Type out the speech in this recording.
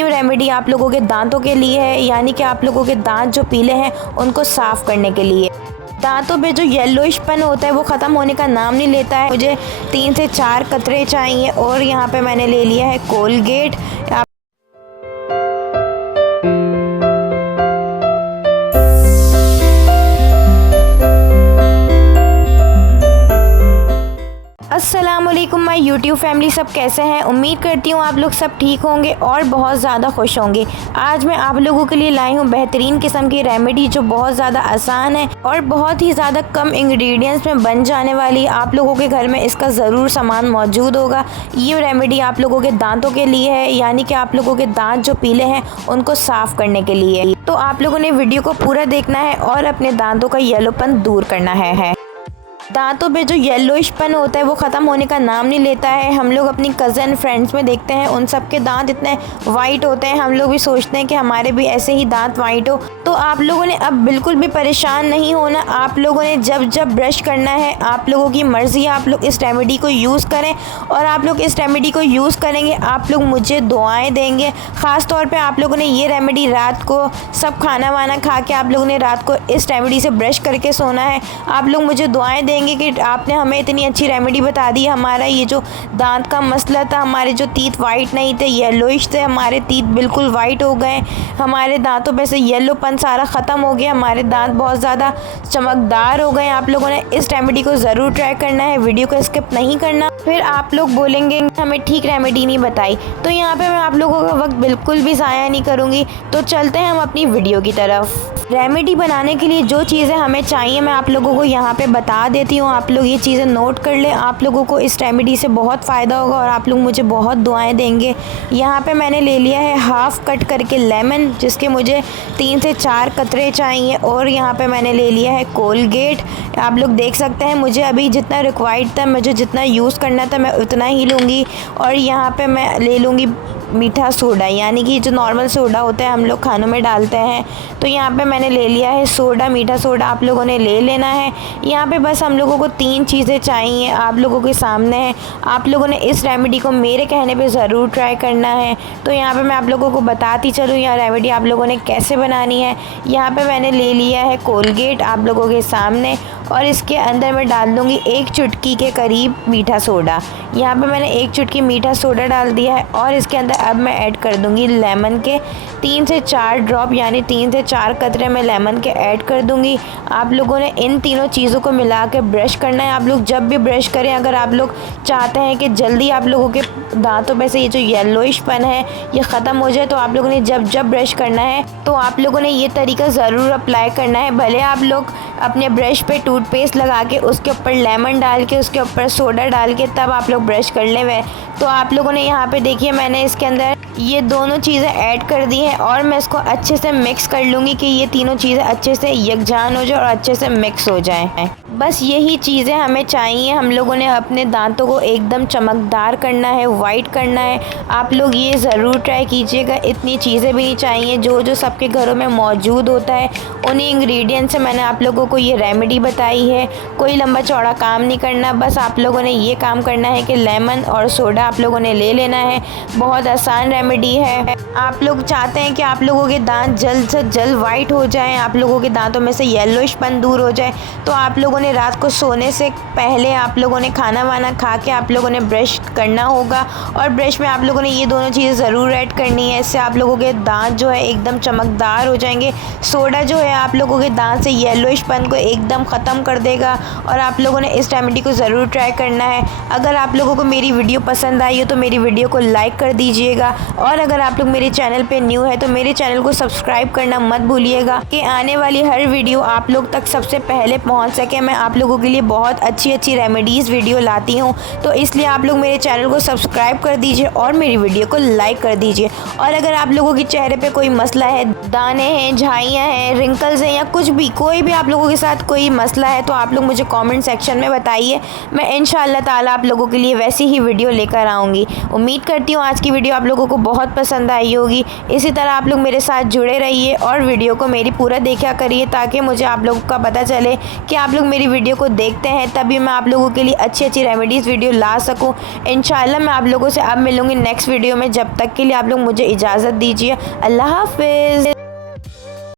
ये रेमेडी आप लोगों के दांतों के लिए है, यानी कि आप लोगों के दांत जो पीले हैं उनको साफ़ करने के लिए। दांतों पे जो येलोइशपन होता है वो ख़त्म होने का नाम नहीं लेता है। मुझे 3 से 4 कतरे चाहिए और यहाँ पे मैंने ले लिया है कोलगेट। अस्सलामुअलैकुम माय यूट्यूब फैमिली, सब कैसे हैं? उम्मीद करती हूँ आप लोग सब ठीक होंगे और बहुत ज़्यादा खुश होंगे। आज मैं आप लोगों के लिए लाई हूँ बेहतरीन किस्म की रेमेडी जो बहुत ज़्यादा आसान है और बहुत ही ज़्यादा कम इंग्रेडिएंट्स में बन जाने वाली। आप लोगों के घर में इसका ज़रूर सामान मौजूद होगा। ये रेमेडी आप लोगों के दांतों के लिए है, यानी कि आप लोगों के दांत जो पीले हैं उनको साफ़ करने के लिए। तो आप लोगों ने वीडियो को पूरा देखना है और अपने दांतों का येलोपन दूर करना है। दांतों पे जो येलोइशपन होता है वो ख़त्म होने का नाम नहीं लेता है। हम लोग अपनी कज़न फ्रेंड्स में देखते हैं उन सब के दांत इतने वाइट होते हैं, हम लोग भी सोचते हैं कि हमारे भी ऐसे ही दांत वाइट हो। तो आप लोगों ने अब बिल्कुल भी परेशान नहीं होना। आप लोगों ने जब जब ब्रश करना है, आप लोगों की मर्ज़ी, आप लोग इस रेमेडी को यूज़ करें। और आप लोग इस रेमेडी को यूज़ करेंगे, आप लोग मुझे दुआएँ देंगे। ख़ास तौर पर आप लोगों ने ये रेमेडी रात को सब खाना वाना खा के आप लोगों ने रात को इस रेमेडी से ब्रश करके सोना है। आप लोग मुझे दुआएँ देंगे कि आपने हमें इतनी अच्छी रेमेडी बता दी। हमारा ये जो दांत का मसला था, हमारे जो टीथ वाइट नहीं थे, येलोइश थे, हमारे टीथ बिल्कुल वाइट हो गए। हमारे दांतों पे से येलोपन सारा ख़त्म हो गया, हमारे दांत बहुत ज़्यादा चमकदार हो गए। आप लोगों ने इस रेमेडी को ज़रूर ट्राई करना है, वीडियो को स्किप नहीं करना। फिर आप लोग बोलेंगे हमें ठीक रेमेडी नहीं बताई। तो यहाँ पे मैं आप लोगों का वक्त बिल्कुल भी ज़ाया नहीं करूँगी। तो चलते हैं हम अपनी वीडियो की तरफ। रेमेडी बनाने के लिए जो चीज़ें हमें चाहिए मैं आप लोगों को यहाँ पे बता देती हूँ। आप लोग ये चीज़ें नोट कर लें, आप लोगों को इस रेमेडी से बहुत फ़ायदा होगा और आप लोग मुझे बहुत दुआएं देंगे। यहाँ पे मैंने ले लिया है हाफ़ कट करके लेमन, जिसके मुझे 3 से 4 कतरे चाहिए। और यहाँ पे मैंने ले लिया है कोलगेट। आप लोग देख सकते हैं मुझे अभी जितना रिक्वायर्ड था, मुझे जितना यूज़ करना था मैं उतना ही लूँगी। और यहाँ पर मैं ले लूँगी मीठा सोडा, यानी कि जो नॉर्मल सोडा होता है हम लोग खानों में डालते हैं। तो यहाँ पे मैंने ले लिया है सोडा, मीठा सोडा आप लोगों ने ले लेना है। यहाँ पे बस हम लोगों को 3 चीज़ें चाहिए, आप लोगों के सामने है। आप लोगों ने इस रेमेडी को मेरे कहने पे ज़रूर ट्राई करना है। तो यहाँ पे मैं आप लोगों को बताती चलूँ यह रेमेडी आप लोगों ने कैसे बनानी है। यहाँ पर मैंने ले लिया है कोलगेट आप लोगों के सामने और इसके अंदर मैं डाल दूँगी 1 चुटकी के करीब मीठा सोडा। यहाँ पे मैंने 1 चुटकी मीठा सोडा डाल दिया है और इसके अंदर अब मैं ऐड कर दूँगी लेमन के 3 से 4 ड्रॉप, यानी 3 से 4 कतरे में लेमन के ऐड कर दूँगी। आप लोगों ने इन तीनों चीज़ों को मिला के ब्रश करना है। आप लोग जब भी ब्रश करें, अगर आप लोग चाहते हैं कि जल्दी आप लोगों के दांतों में से ये जो येलोइशपन है ये ख़त्म हो जाए, तो आप लोगों ने जब जब ब्रश करना है तो आप लोगों ने ये तरीका ज़रूर अप्लाई करना है। भले आप लोग अपने ब्रश पे टूथपेस्ट लगा के उसके ऊपर लेमन डाल के उसके ऊपर सोडा डाल के तब आप लोग ब्रश कर लें। वह तो आप लोगों ने यहाँ पे देखिए मैंने इसके अंदर ये दोनों चीज़ें ऐड कर दी हैं और मैं इसको अच्छे से मिक्स कर लूँगी कि ये तीनों चीज़ें अच्छे से यकजान हो जाए और अच्छे से मिक्स हो जाएं। बस यही चीज़ें हमें चाहिए। हम लोगों ने अपने दांतों को एकदम चमकदार करना है, वाइट करना है। आप लोग ये ज़रूर ट्राई कीजिएगा। इतनी चीज़ें भी नहीं चाहिए, जो सबके घरों में मौजूद होता है उन्हीं इंग्रेडिएंट से मैंने आप लोगों को ये रेमेडी बताई है। कोई लंबा चौड़ा काम नहीं करना, बस आप लोगों ने ये काम करना है कि लेमन और सोडा आप लोगों ने ले लेना है। बहुत आसान रेमेडी है। आप लोग चाहते हैं कि आप लोगों के दांत जल्द से जल्द वाइट हो जाएं, आप लोगों के दांतों में से येलोइशपन दूर हो जाए, तो आप लोगों ने रात को सोने से पहले आप लोगों ने खाना वाना खा के आप लोगों ने ब्रश करना होगा। और ब्रश में आप लोगों ने ये दोनों चीज़ें ज़रूर ऐड करनी है। इससे आप लोगों के दांत जो है एकदम चमकदार हो जाएंगे। सोडा जो है आप लोगों के दांत से येलोइशपन को एकदम ख़त्म कर देगा। और आप लोगों ने इस रेमेडी को ज़रूर ट्राई करना है। अगर आप लोगों को मेरी वीडियो पसंद आई हो तो मेरी वीडियो को लाइक कर दीजिएगा। और अगर आप लोग मेरे चैनल पे न्यू है तो मेरे चैनल को सब्सक्राइब करना मत भूलिएगा कि आने वाली हर वीडियो आप लोग तक सबसे पहले पहुंच सके। मैं आप लोगों के लिए बहुत अच्छी अच्छी रेमेडीज़ वीडियो लाती हूं, तो इसलिए आप लोग मेरे चैनल को सब्सक्राइब कर दीजिए और मेरी वीडियो को लाइक कर दीजिए। और अगर आप लोगों के चेहरे पे कोई मसला है, दाने हैं, झाइयाँ हैं, रिंकल्स हैं या कुछ भी कोई भी आप लोगों के साथ कोई मसला है तो आप लोग मुझे कमेंट सेक्शन में बताइए। मैं इंशाअल्लाह ताला आप लोगों के लिए वैसी ही वीडियो लेकर आऊँगी। उम्मीद करती हूँ आज की वीडियो आप लोगों को बहुत पसंद आई होगी। इसी तरह आप लोग मेरे साथ जुड़े रहिए और वीडियो को मेरी पूरा देखा करिए ताकि मुझे आप लोगों का पता चले कि आप लोग मेरी मेरी वीडियो को देखते हैं, तभी मैं आप लोगों के लिए अच्छी अच्छी रेमेडीज़ वीडियो ला सकूँ। इंशाल्लाह मैं आप लोगों से अब मिलूँगी नेक्स्ट वीडियो में। जब तक के लिए आप लोग मुझे इजाज़त दीजिए। अल्लाह हाफ़िज़।